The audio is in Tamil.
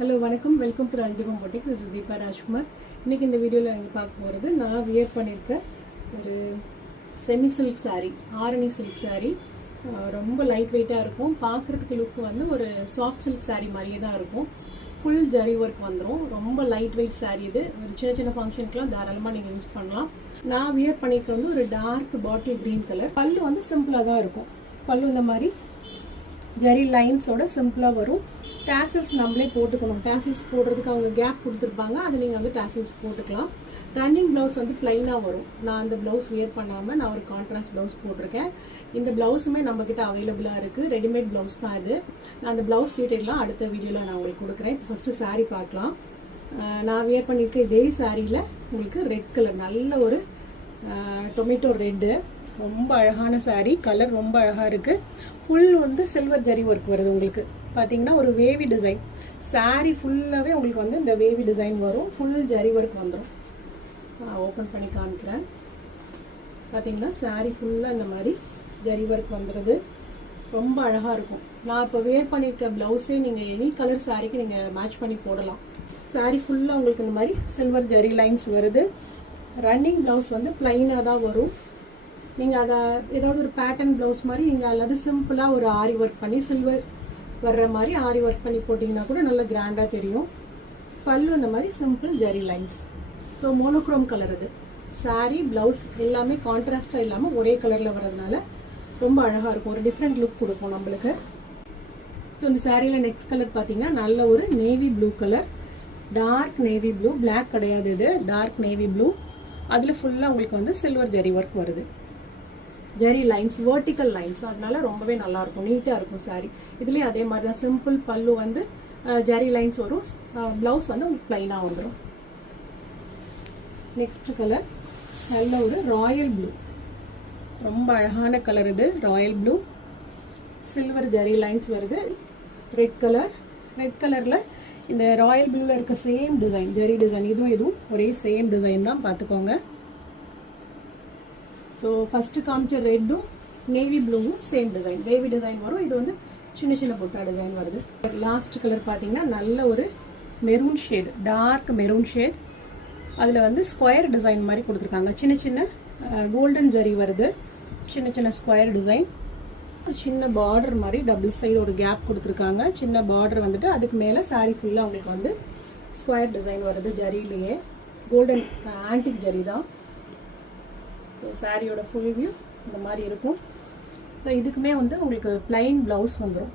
ஹலோ வணக்கம், welcome to Rajdeepam boutique. This is Deepa Rajkumar. இன்றைக்கி இந்த வீடியோவில் நீங்கள் பார்க்க போகிறது நான் வியர் பண்ணியிருக்க ஒரு semi silk sari, Arani silk sari. ரொம்ப லைட் வெயிட்டாக இருக்கும். பார்க்குறதுக்கு லுக் வந்து ஒரு சாஃப்ட் சில்க் சாரீ மாதிரியே தான் இருக்கும். ஃபுல் ஜரி ஒர்க் வந்துடும். ரொம்ப லைட் வெயிட் சாரீ. இது ஒரு சின்ன சின்ன ஃபங்க்ஷனுக்குலாம் தாராளமாக நீங்கள் யூஸ் பண்ணலாம். நான் வியர் பண்ணியிருக்க வந்து ஒரு டார்க் பாட்டில் க்ரீன் கலர். பல்லு வந்து சிம்பிளாக தான் இருக்கும். பல்லு இந்த மாதிரி ஜரி லைன்ஸோட சிம்பிளாக வரும். டேசல்ஸ் நம்மளே போட்டுக்கணும். டேசல்ஸ் போடுறதுக்கு அவங்க கேப் கொடுத்துருப்பாங்க, அது நீங்கள் வந்து டேசல்ஸ் போட்டுக்கலாம். ரன்னிங் ப்ளவுஸ் வந்து பிளைனாக வரும். நான் அந்த ப்ளவுஸ் வியர் பண்ணாமல் நான் ஒரு கான்ட்ராஸ்ட் ப்ளவுஸ் போட்டிருக்கேன். இந்த ப்ளவுஸுமே நம்மக்கிட்ட அவைலபிளாக இருக்குது. ரெடிமேட் ப்ளவுஸ் தான் இது. நான் அந்த ப்ளவுஸ் டீட்டெயிலாம் அடுத்த வீடியோவில் நான் உங்களுக்கு கொடுக்குறேன். ஃபஸ்ட்டு சாரீ பார்க்கலாம். நான் வியர் பண்ணியிருக்க இதே சாரியில் உங்களுக்கு ரெட் கலர், நல்ல ஒரு டொமேட்டோ ரெட்டு, ரொம்ப அழகான சாரீ. கலர் ரொம்ப அழகாக இருக்குது. ஃபுல் வந்து சில்வர் ஜரி ஒர்க் வருது. உங்களுக்கு பார்த்தீங்கன்னா ஒரு வேவி டிசைன். சாரீ ஃபுல்லாகவே உங்களுக்கு வந்து இந்த வேவி டிசைன் வரும். ஃபுல் ஜரி ஒர்க் வந்துடும். ஓப்பன் பண்ணி காமிக்கிறேன். பார்த்தீங்கன்னா சாரீ ஃபுல்லாக இந்த மாதிரி ஜரி ஒர்க் வந்துடுது. ரொம்ப அழகாக இருக்கும். நான் இப்போ வேர் பண்ணியிருக்க ப்ளவுஸே நீங்கள் எனி கலர் சாரீக்கு நீங்கள் மேட்ச் பண்ணி போடலாம். சாரீ ஃபுல்லாக உங்களுக்கு இந்த மாதிரி சில்வர் ஜரி லைன்ஸ் வருது. ரன்னிங் ப்ளவுஸ் வந்து பிளைனாக தான் வரும். நீங்கள் அதை ஏதாவது ஒரு பேட்டர்ன் ப்ளவுஸ் மாதிரி நீங்கள் அல்லது சிம்பிளாக ஒரு ஆரி ஒர்க் பண்ணி சில்வர் வர்ற மாதிரி ஆரி ஒர்க் பண்ணி போட்டிங்கன்னா கூட நல்லா கிராண்டாக தெரியும். பல்லு இந்த மாதிரி simple zari lines. So monochrome colour இது. சாரீ ப்ளவுஸ் எல்லாமே கான்ட்ராஸ்டாக இல்லாமல் ஒரே கலரில் வர்றதுனால ரொம்ப அழகாக இருக்கும். ஒரு டிஃப்ரெண்ட் லுக் கொடுக்கும் நம்மளுக்கு. ஸோ இந்த சாரியில் நெக்ஸ்ட் கலர் பார்த்தீங்கன்னா நல்ல ஒரு navy blue colour. Dark navy blue, black கிடையாது இது, டார்க் நேவி ப்ளூ. அதில் ஃபுல்லாக உங்களுக்கு வந்து சில்வர் ஜரி ஒர்க் வருது. ஜரி லைன்ஸ், வெர்டிக்கல் லைன்ஸ், அதனால ரொம்பவே நல்லா இருக்கும், நீட்டாக இருக்கும் சாரீ. இதுலேயும் அதே மாதிரி தான் சிம்பிள் பல்லு வந்து ஜரி லைன்ஸ் வரும். ப்ளவுஸ் வந்து உங்களுக்கு பிளைனாக வந்துடும். நெக்ஸ்ட் கலர் நல்ல ஒரு ராயல் ப்ளூ, ரொம்ப அழகான கலர் இது. Royal blue, silver zari lines வருது. ரெட் கலர், ரெட் கலரில் இந்த ராயல் ப்ளூவில் இருக்க சேம் டிசைன், ஜரி டிசைன். இதுவும் ஒரே சேம் டிசைன் தான், பார்த்துக்கோங்க. ஸோ ஃபஸ்ட்டு காமிச்ச ரெட்டும் நேவி ப்ளூவும் சேம் டிசைன், வேவி டிசைன் வரும். இது வந்து சின்ன சின்ன பொட்டா டிசைன் வருது. லாஸ்ட் கலர் பார்த்தீங்கன்னா நல்ல ஒரு maroon shade, dark maroon shade. அதில் வந்து ஸ்கொயர் டிசைன் மாதிரி கொடுத்துருக்காங்க. சின்ன சின்ன கோல்டன் ஜரி வருது. சின்ன சின்ன ஸ்கொயர் டிசைன். சின்ன பார்டர் மாதிரி டபுள் சைடு ஒரு கேப் கொடுத்துருக்காங்க. சின்ன பார்டர் வந்துட்டு அதுக்கு மேலே சாரீ ஃபுல்லாக உங்களுக்கு வந்து ஸ்கொயர் டிசைன் வருது. ஜரியிலேயே கோல்டன் ஆன்டிக் ஜரி தான். ஸோ சாரியோட ஃபுல் வியூ இந்த மாதிரி இருக்கும். ஸோ இதுக்குமே வந்து உங்களுக்கு பிளைன் ப்ளவுஸ் வந்துடும்.